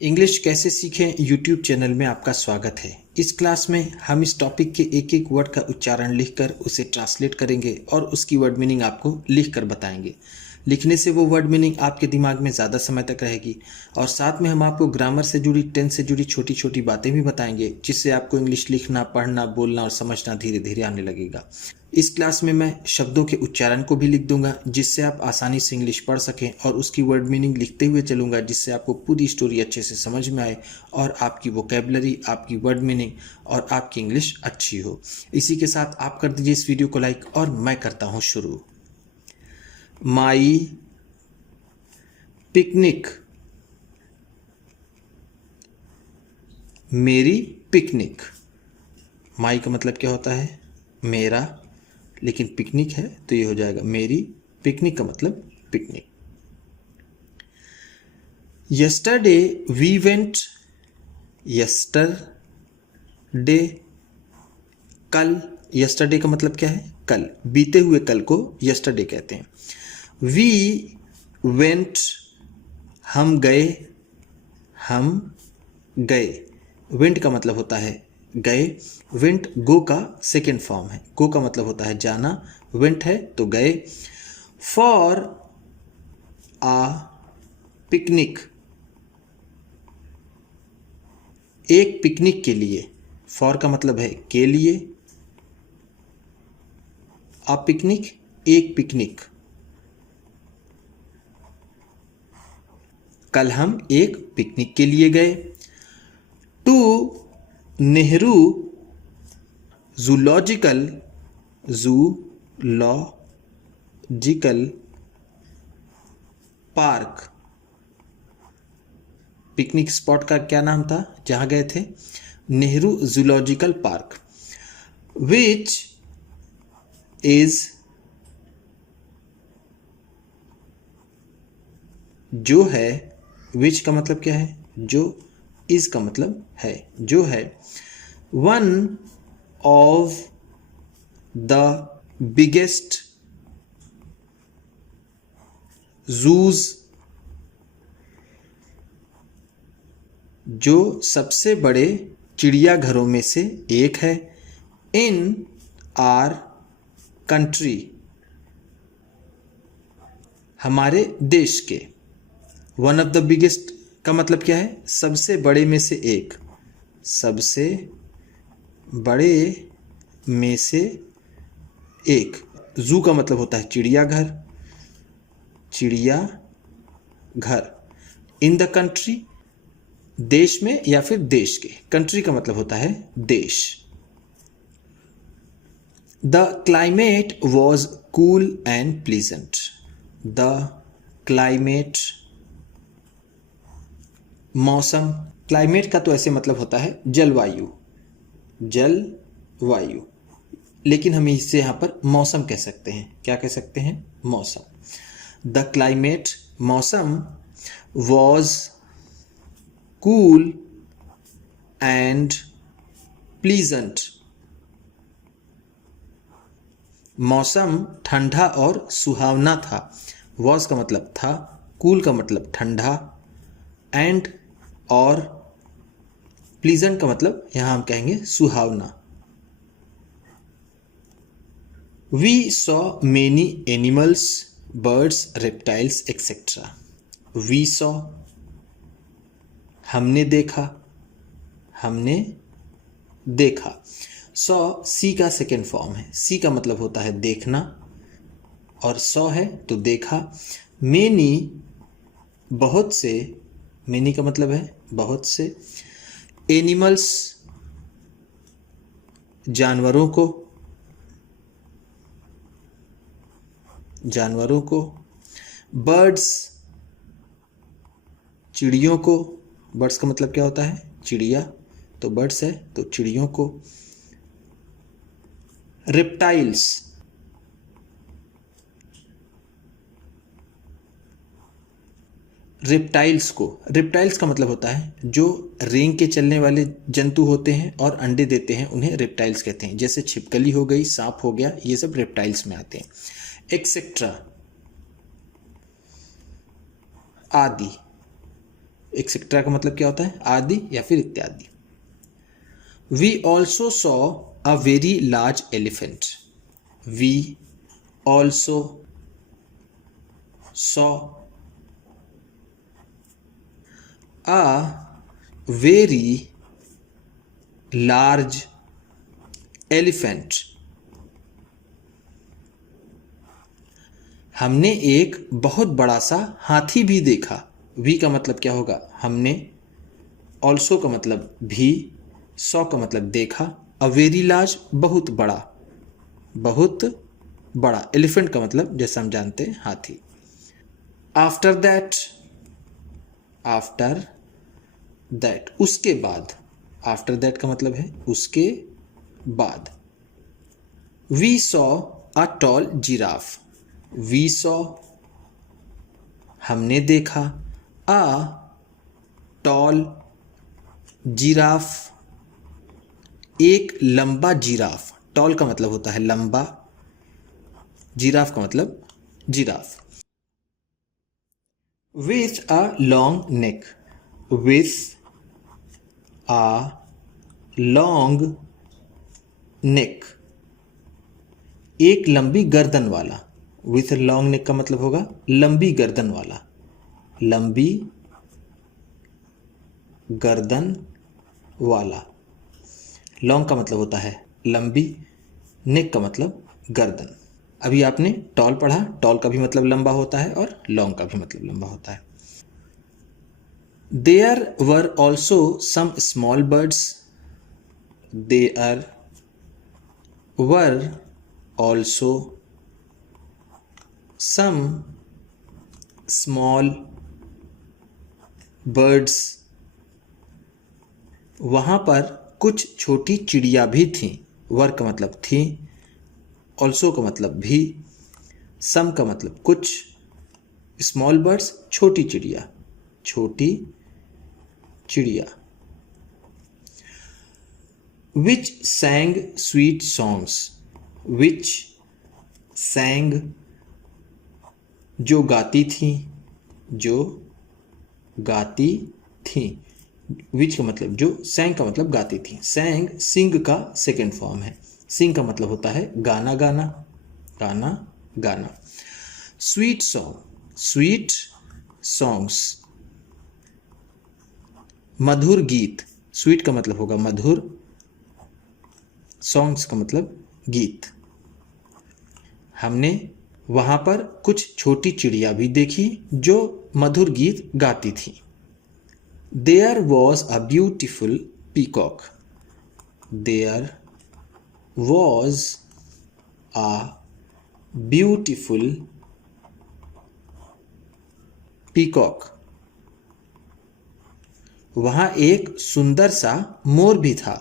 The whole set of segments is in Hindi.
इंग्लिश कैसे सीखें यूट्यूब चैनल में आपका स्वागत है। इस क्लास में हम इस टॉपिक के एक एक वर्ड का उच्चारण लिखकर उसे ट्रांसलेट करेंगे और उसकी वर्ड मीनिंग आपको लिखकर बताएंगे। लिखने से वो वर्ड मीनिंग आपके दिमाग में ज़्यादा समय तक रहेगी और साथ में हम आपको ग्रामर से जुड़ी, टेंस से जुड़ी छोटी छोटी बातें भी बताएंगे, जिससे आपको इंग्लिश लिखना, पढ़ना, बोलना और समझना धीरे धीरे आने लगेगा। इस क्लास में मैं शब्दों के उच्चारण को भी लिख दूंगा, जिससे आप आसानी से इंग्लिश पढ़ सकें, और उसकी वर्ड मीनिंग लिखते हुए चलूंगा, जिससे आपको पूरी स्टोरी अच्छे से समझ में आए और आपकी वोकैबुलरी, आपकी वर्ड मीनिंग और आपकी इंग्लिश अच्छी हो। इसी के साथ आप कर दीजिए इस वीडियो को लाइक और मैं करता हूँ शुरू। माई पिकनिक, मेरी पिकनिक। माई का मतलब क्या होता है? मेरा, लेकिन पिकनिक है तो ये हो जाएगा मेरी। पिकनिक का मतलब picnic. Yesterday we went, yesterday कल। यस्टरडे का मतलब क्या है? कल, बीते हुए कल को यस्टरडे कहते हैं। वी वेंट, हम गए, हम गए। वेंट का मतलब होता है गए। वेंट गो का सेकेंड फॉर्म है। गो का मतलब होता है जाना, वेंट है तो गए। फॉर आ पिकनिक, एक पिकनिक के लिए। फॉर का मतलब है के लिए, आ पिकनिक एक पिकनिक। कल हम एक पिकनिक के लिए गए। To Nehru zoological, zoological park. Picnic spot का क्या नाम था जहां गए थे? Nehru zoological park. Which is, जो है। विच का मतलब क्या है? जो। इज का मतलब है, जो है। वन ऑफ द बिगेस्ट जूज, जो सबसे बड़े चिड़ियाघरों में से एक है। इन आर कंट्री, हमारे देश के। वन ऑफ द बिगेस्ट का मतलब क्या है? सबसे बड़े में से एक। सबसे बड़े में से एक। जू का मतलब होता है चिड़ियाघर, चिड़ियाघर। इन द कंट्री, देश में या फिर देश के। कंट्री का मतलब होता है देश। The climate was cool and pleasant. The climate, मौसम। क्लाइमेट का तो ऐसे मतलब होता है जलवायु, जलवायु, लेकिन हम इससे यहाँ पर मौसम कह सकते हैं। क्या कह सकते हैं? मौसम। द क्लाइमेट, मौसम, वॉज कूल एंड प्लीजेंट, मौसम ठंडा और सुहावना था। वॉज का मतलब था, कूल का मतलब ठंडा, एंड और प्लीजेंट का मतलब यहां हम कहेंगे सुहावना। We saw many animals, birds, reptiles etcetera. We saw, हमने देखा, हमने देखा। सॉ सी का सेकेंड फॉर्म है। सी का मतलब होता है देखना और सॉ है तो देखा। मेनी, बहुत से। मेनी का मतलब है बहुत से। एनिमल्स, जानवरों को, जानवरों को। बर्ड्स, चिड़ियों को। बर्ड्स का मतलब क्या होता है? चिड़िया, तो बर्ड्स है तो चिड़ियों को। रेप्टाइल्स, रेप्टाइल्स को। रेप्टाइल्स का मतलब होता है जो रेंग के चलने वाले जंतु होते हैं और अंडे देते हैं, उन्हें रेप्टाइल्स कहते हैं। जैसे छिपकली हो गई, सांप हो गया, ये सब रेप्टाइल्स में आते हैं। एक्सेट्रा, आदि। एक्सेट्रा का मतलब क्या होता है? आदि या फिर इत्यादि। We also saw a very large elephant. We also saw a very large elephant. हमने एक बहुत बड़ा सा हाथी भी देखा। वी का मतलब क्या होगा? हमने, ऑल्सो का मतलब भी, सॉ का मतलब देखा, अ वेरी लार्ज बहुत बड़ा, बहुत बड़ा, एलिफेंट का मतलब जैसा हम जानते हैं हाथी। आफ्टर दैट, आफ्टर दैट उसके बाद, आफ्टर दैट का मतलब है उसके बाद। We saw a tall giraffe. We saw हमने देखा, अ टॉल जिराफ एक लंबा जिराफ। टॉल का मतलब होता है लंबा, जिराफ का मतलब giraffe. With a long neck. With a long neck एक लंबी गर्दन वाला। विथ लॉन्ग नेक का मतलब होगा लंबी गर्दन वाला, लंबी गर्दन वाला। लॉन्ग का मतलब होता है लंबी, नेक का मतलब गर्दन। अभी आपने टॉल पढ़ा, टॉल का भी मतलब लंबा होता है और लॉन्ग का भी मतलब लंबा होता है। There were also some small birds. There were also some small birds वहाँ पर कुछ छोटी चिड़िया भी थीं। वर का मतलब थी, ऑल्सो का मतलब भी, सम का मतलब कुछ, स्मॉल बर्ड्स छोटी चिड़िया, छोटी चिड़िया। विच सैंग स्वीट सॉन्ग्स। विच सैंग जो गाती थी, जो गाती थी। विच का मतलब जो, सैंग का मतलब गाती थी। सैंग सिंग का सेकेंड फॉर्म है। सिंग का मतलब होता है गाना गाना, गाना गाना। स्वीट सॉन्ग, स्वीट सॉन्ग्स मधुर गीत। स्वीट का मतलब होगा मधुर, सॉन्ग्स का मतलब गीत। हमने वहाँ पर कुछ छोटी चिड़िया भी देखी जो मधुर गीत गाती थी। There was a beautiful peacock. There was a beautiful peacock वहाँ एक सुंदर सा मोर भी था।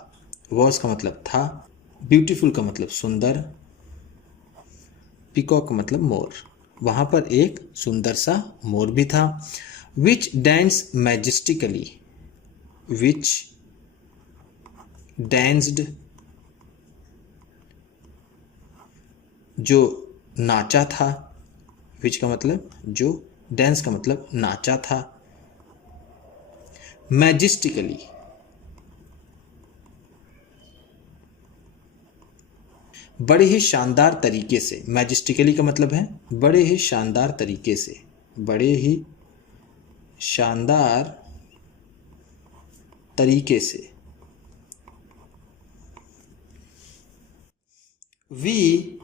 वॉज का मतलब था, ब्यूटीफुल का मतलब सुंदर, पीकॉक का मतलब मोर। वहाँ पर एक सुंदर सा मोर भी था। Which dance मैजेस्टिकली। विच डांस्ड जो नाचा था। विच का मतलब जो, डांस का मतलब नाचा था। मैजेस्टिकली बड़े ही शानदार तरीके से। मैजेस्टिकली का मतलब है बड़े ही शानदार तरीके से, बड़े ही शानदार तरीके से। वी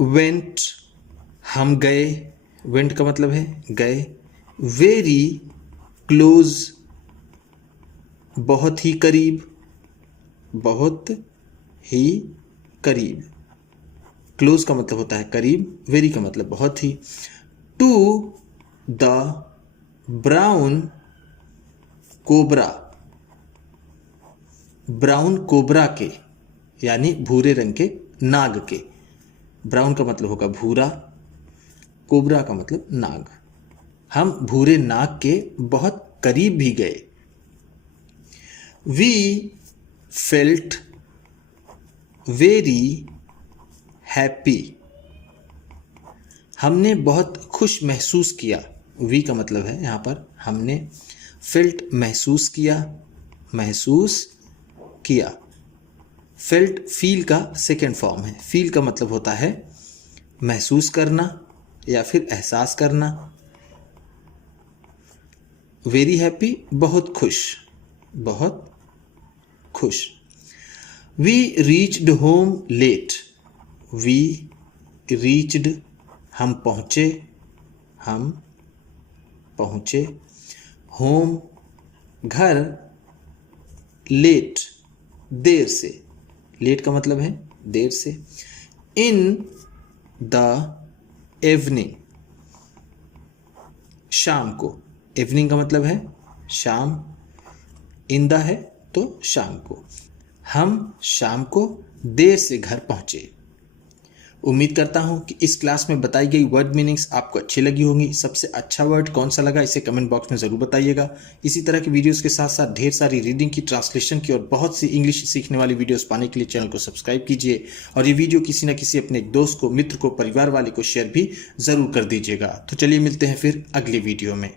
वेंट हम गए, वेंट का मतलब है गए। वेरी क्लोज बहुत ही करीब, बहुत ही करीब। क्लोज का मतलब होता है करीब, वेरी का मतलब बहुत ही। To the brown cobra, brown cobra के यानी भूरे रंग के नाग के। ब्राउन का मतलब होगा भूरा, कोबरा का मतलब नाग। हम भूरे नाग के बहुत करीब भी गए। वी फेल्ट वेरी हैप्पी, हमने बहुत खुश महसूस किया। वी का मतलब है यहाँ पर हमने, फेल्ट महसूस किया, महसूस किया। फेल्ट फील का सेकेंड फॉर्म है। फील का मतलब होता है महसूस करना या फिर एहसास करना। वेरी हैप्पी बहुत खुश, बहुत खुश। We reached home late, we reached हम पहुँचे, हम पहुँचे। होम घर, लेट देर से, लेट का मतलब है देर से। इन द इवनिंग शाम को, इवनिंग का मतलब है शाम, इन द है तो शाम को। हम शाम को देर से घर पहुंचे। उम्मीद करता हूं कि इस क्लास में बताई गई वर्ड मीनिंग्स आपको अच्छी लगी होंगी। सबसे अच्छा वर्ड कौन सा लगा इसे कमेंट बॉक्स में ज़रूर बताइएगा। इसी तरह की वीडियोस के साथ साथ ढेर सारी रीडिंग की, ट्रांसलेशन की और बहुत सी इंग्लिश सीखने वाली वीडियोस पाने के लिए चैनल को सब्सक्राइब कीजिए और ये वीडियो किसी न किसी अपने दोस्त को, मित्र को, परिवार वाले को शेयर भी ज़रूर कर दीजिएगा। तो चलिए मिलते हैं फिर अगली वीडियो में।